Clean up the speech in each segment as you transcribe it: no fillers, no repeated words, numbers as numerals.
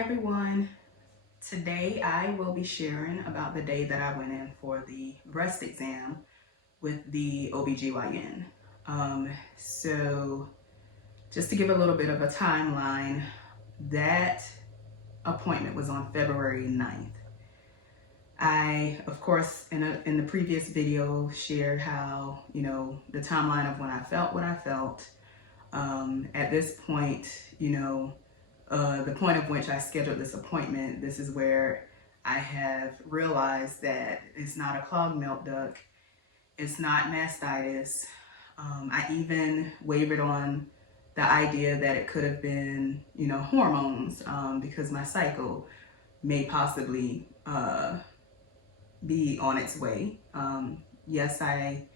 everyone. Today I will be sharing about the day that I went in for the breast exam with the OB-GYN. So just to give a little bit of a timeline, that appointment was on February 9th. I, of course, in the previous video shared how, the timeline of when I felt what I felt. At this point, the point of which I scheduled this appointment, this is where I have realized that it's not a clogged milk duct, it's not mastitis. I even wavered on the idea that it could have been, hormones, because my cycle may possibly be on its way. Yes, I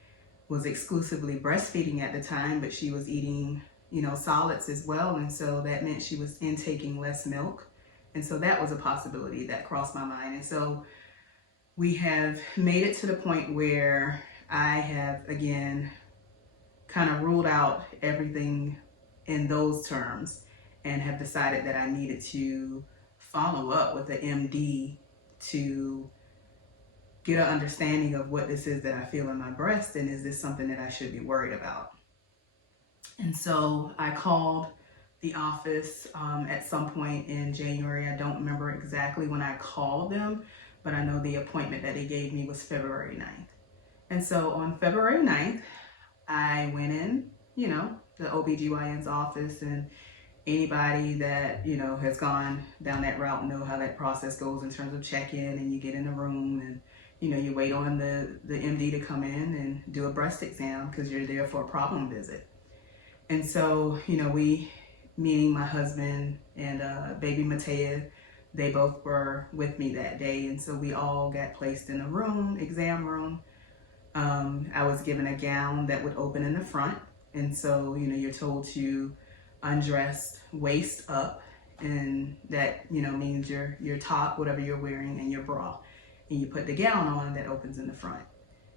was exclusively breastfeeding at the time, but she was eating solids as well. And so that meant she was intaking less milk. And so that was a possibility that crossed my mind. And so we have made it to the point where I have, again, kind of ruled out everything in those terms and have decided that I needed to follow up with the MD to get an understanding of what this is that I feel in my breast, and is this something that I should be worried about? And so I called the office at some point in January. I don't remember exactly when I called them, but I know the appointment that they gave me was February 9th. And so on February 9th, I went in, the OB-GYN's office, and anybody that, has gone down that route know how that process goes in terms of check-in, and you get in the room and, you wait on the MD to come in and do a breast exam because you're there for a problem visit. And so, we, meaning my husband and baby Matea, they both were with me that day. And so we all got placed in a room, exam room. I was given a gown that would open in the front. And so, you're told to undress waist up, and that, means your top, whatever you're wearing, and your bra. And you put the gown on that opens in the front.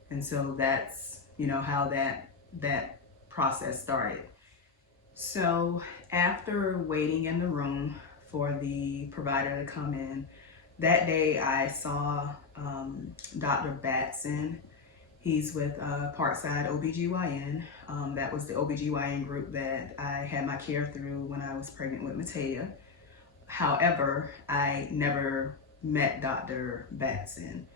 And so that's, how that process started. So after waiting in the room for the provider to come in, that day I saw Dr. Batson. He's with Parkside OB-GYN. That was the OB-GYN group that I had my care through when I was pregnant with Matea. However, I never met Dr. Batson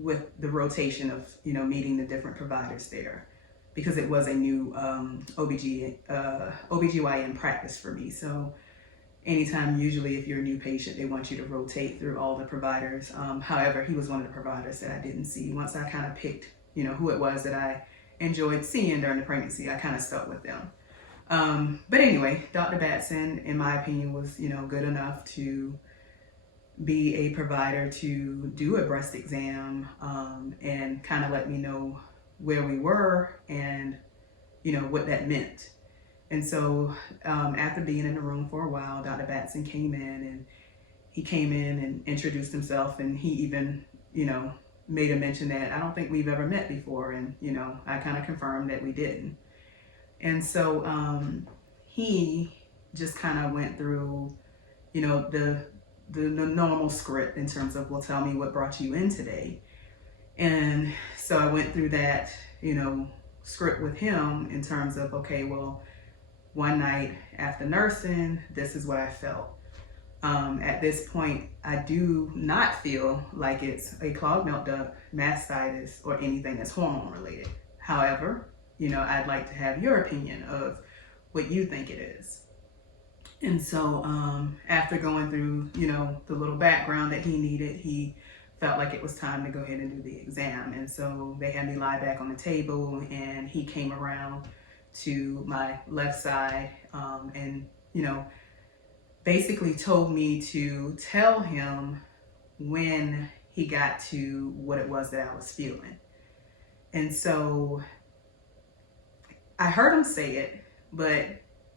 with the rotation of, meeting the different providers there, because it was a new OB-GYN practice for me. So anytime, usually if you're a new patient, they want you to rotate through all the providers. However, he was one of the providers that I didn't see. Once I kind of picked, who it was that I enjoyed seeing during the pregnancy, I kind of stuck with them. But anyway, Dr. Batson, in my opinion, was, good enough to be a provider to do a breast exam and kind of let me know where we were and, what that meant. And so after being in the room for a while, Dr. Batson came in and introduced himself, and he even, made a mention that I don't think we've ever met before. And, I kind of confirmed that we didn't. And so he just kind of went through, the normal script in terms of, well, tell me what brought you in today. And so I went through that, script with him in terms of, okay, well, one night after nursing, this is what I felt. At this point, I do not feel like it's a clogged milk duct, mastitis, or anything that's hormone related. However, I'd like to have your opinion of what you think it is. And so after going through, the little background that he needed, he felt like it was time to go ahead and do the exam. And so they had me lie back on the table, and he came around to my left side and, basically told me to tell him when he got to what it was that I was feeling. And so I heard him say it, but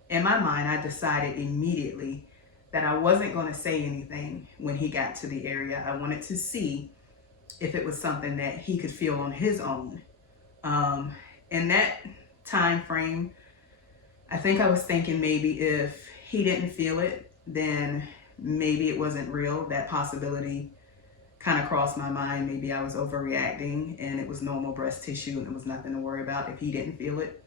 in my mind, I decided immediately that I wasn't going to say anything when he got to the area. I wanted to see if it was something that he could feel on his own. In that time frame, I think I was thinking maybe if he didn't feel it, then maybe it wasn't real. That possibility kind of crossed my mind. Maybe I was overreacting and it was normal breast tissue and it was nothing to worry about if he didn't feel it.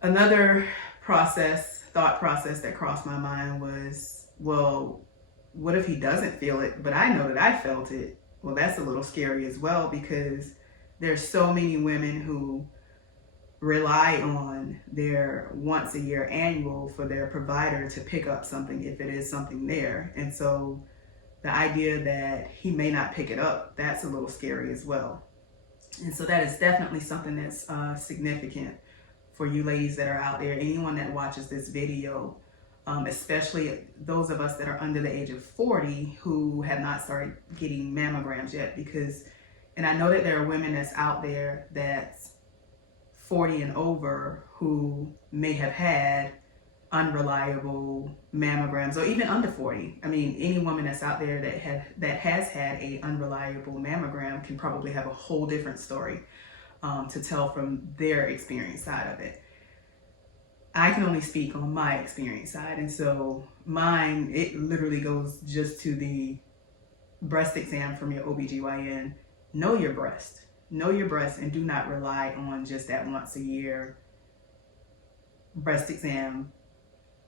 Another thought process that crossed my mind was, well, what if he doesn't feel it, but I know that I felt it? Well, that's a little scary as well, because there's so many women who rely on their once a year annual for their provider to pick up something if it is something there. And so the idea that he may not pick it up, that's a little scary as well. And so that is definitely something that's significant for you ladies that are out there, anyone that watches this video, especially those of us that are under the age of 40 who have not started getting mammograms yet. Because, and I know that there are women that's out there that's 40 and over who may have had unreliable mammograms, or even under 40. I mean, any woman that's out there that has had a unreliable mammogram can probably have a whole different story to tell from their experience side of it. I can only speak on my experience side, and so mine, it literally goes just to the breast exam from your OB-GYN. Know your breast, and do not rely on just that once a year breast exam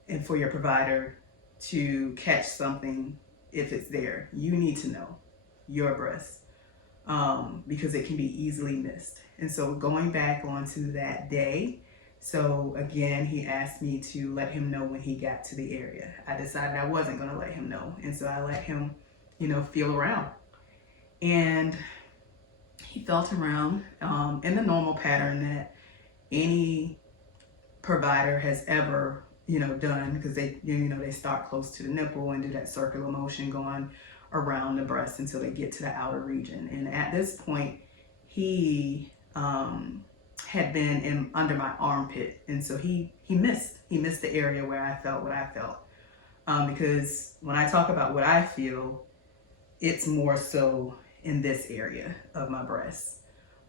and for your provider to catch something if it's there. You need to know your breast because it can be easily missed. And so going back onto that day, so again, he asked me to let him know when he got to the area. I decided I wasn't going to let him know. And so I let him, feel around. And he felt around in the normal pattern that any provider has ever, done, because they, they start close to the nipple and do that circular motion going around the breast until they get to the outer region. And at this point, he had been under my armpit, and so he missed the area where I felt what I felt, because when I talk about what I feel, it's more so in this area of my breast.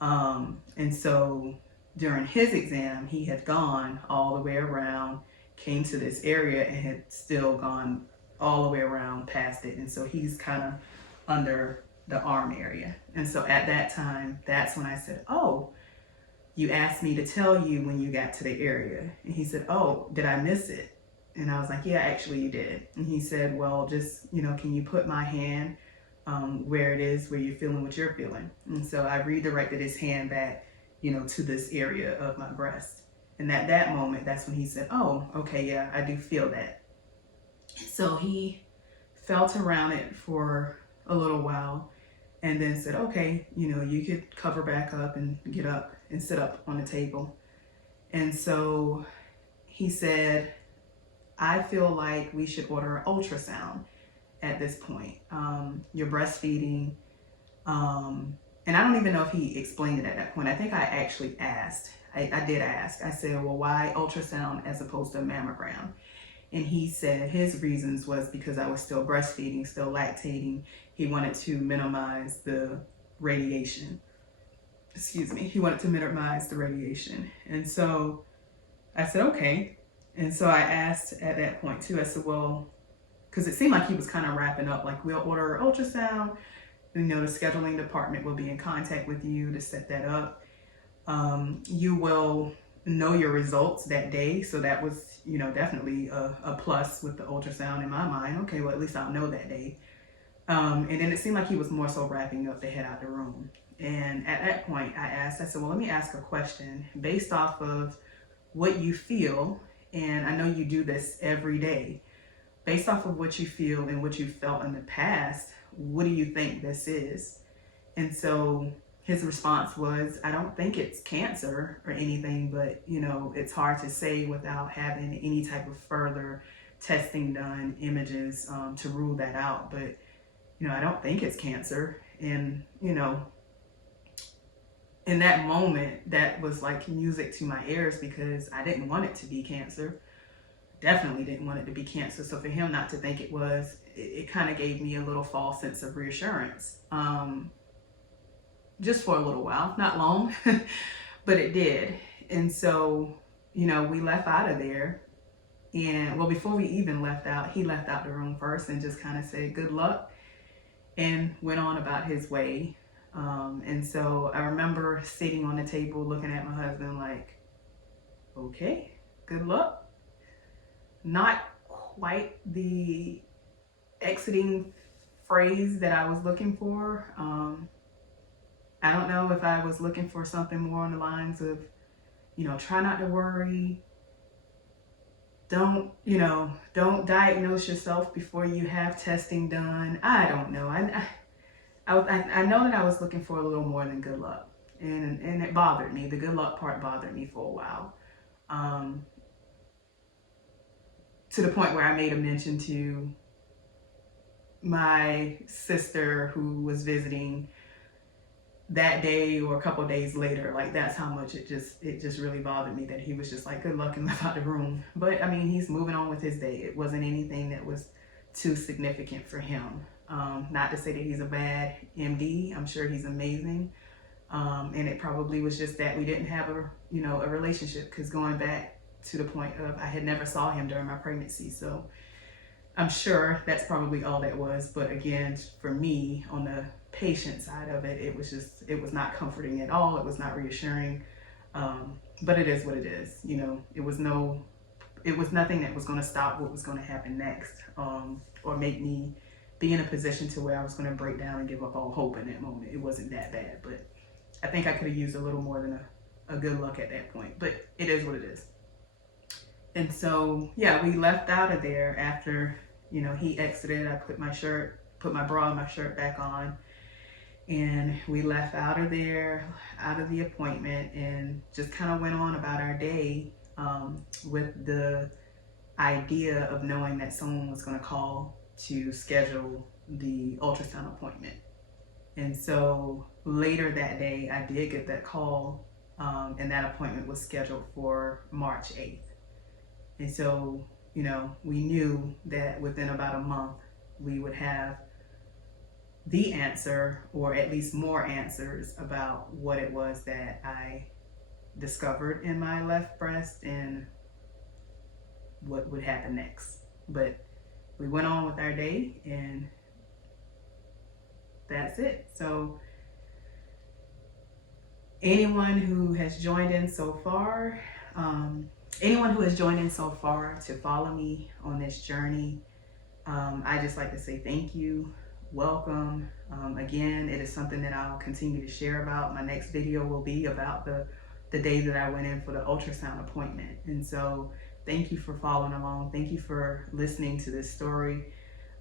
And so during his exam, he had gone all the way around, came to this area, and had still gone all the way around past it. And so he's kind of under the arm area. And so at that time, that's when I said, "Oh, you asked me to tell you when you got to the area." And he said, "Oh, did I miss it?" And I was like, "Yeah, actually you did." And he said, "Well, just, can you put my hand where it is, where you're feeling what you're feeling?" And so I redirected his hand back, to this area of my breast. And at that moment, that's when he said, "Oh, okay, yeah, I do feel that." So he felt around it for a little while and then said, "Okay, you could cover back up and get up and sit up on the table." And so he said, "I feel like we should order an ultrasound at this point. You're breastfeeding." And I don't even know if he explained it at that point. I think I actually asked. I did ask. I said, "Well, why ultrasound as opposed to a mammogram?" And he said his reasons was because I was still breastfeeding, still lactating. He wanted to minimize the radiation. He wanted to minimize the radiation. And so I said, "Okay." And so I asked at that point too, I said, "Well," because it seemed like he was kind of wrapping up, like, "We'll order an ultrasound. The scheduling department will be in contact with you to set that up. You will know your results that day." So that was, definitely a plus with the ultrasound in my mind. Okay, well, at least I'll know that day. And then it seemed like he was more so wrapping up to head out the room. And at that point, I said, "Well, let me ask a question based off of what you feel. And I know you do this every day. Based off of what you feel and what you felt in the past, what do you think this is?" And so his response was, "I don't think it's cancer or anything, but, it's hard to say without having any type of further testing done, images to rule that out. But, I don't think it's cancer." And, in that moment, that was like music to my ears, because I didn't want it to be cancer. Definitely didn't want it to be cancer. So for him not to think it was, it kind of gave me a little false sense of reassurance. Just for a little while, not long, but it did. And so, we left out of there. And well, before we even left out, he left out the room first and just kind of said good luck and went on about his way. And so I remember sitting on the table looking at my husband like, okay, good luck. Not quite the exiting phrase that I was looking for. I don't know if I was looking for something more on the lines of, try not to worry. Don't diagnose yourself before you have testing done. I don't know. I know that I was looking for a little more than good luck, and it bothered me. The good luck part bothered me for a while, to the point where I made a mention to my sister who was visiting that day or a couple of days later. Like, that's how much it just really bothered me that he was just like, good luck, and left out the room. But I mean, he's moving on with his day. It wasn't anything that was too significant for him. Not to say that he's a bad MD. I'm sure he's amazing. And it probably was just that we didn't have a relationship, because going back to the point of, I had never saw him during my pregnancy. So I'm sure that's probably all that was. But again, for me, on the patient side of it, it was not comforting at all. It was not reassuring. But it is what it is. It was nothing that was going to stop what was going to happen next, or make me be in a position to where I was going to break down and give up all hope in that moment. It wasn't that bad, but I think I could have used a little more than a good luck at that point. But it is what it is. And so, yeah, we left out of there after, he exited. I put my bra and my shirt back on, and we left out of there, out of the appointment, and just kind of went on about our day, with the idea of knowing that someone was going to call to schedule the ultrasound appointment. And so later that day, I did get that call, and that appointment was scheduled for March 8th. And so, we knew that within about a month, we would have the answer, or at least more answers, about what it was that I discovered in my left breast and what would happen next. But we went on with our day, and that's it. So anyone who has joined in so far, to follow me on this journey, I just like to say thank you, welcome. Again, it is something that I'll continue to share about. My next video will be about the day that I went in for the ultrasound appointment. And so thank you for following along. Thank you for listening to this story.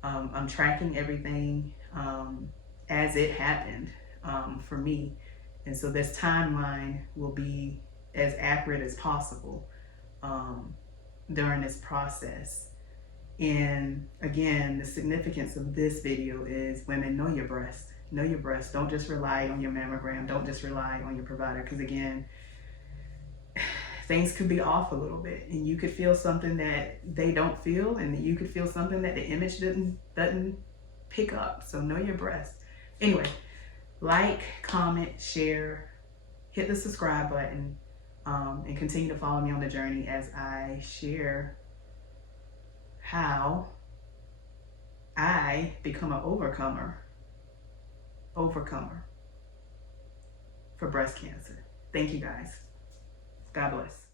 I'm tracking everything as it happened for me. And so this timeline will be as accurate as possible during this process. And again, the significance of this video is, women, know your breast. Know your breast. Don't just rely on your mammogram. Don't just rely on your provider. Because again, things could be off a little bit, and you could feel something that they don't feel, and you could feel something that the image doesn't pick up. So know your breast. Anyway, like, comment, share, hit the subscribe button, and continue to follow me on the journey as I share how I become an overcomer for breast cancer. Thank you guys. God bless.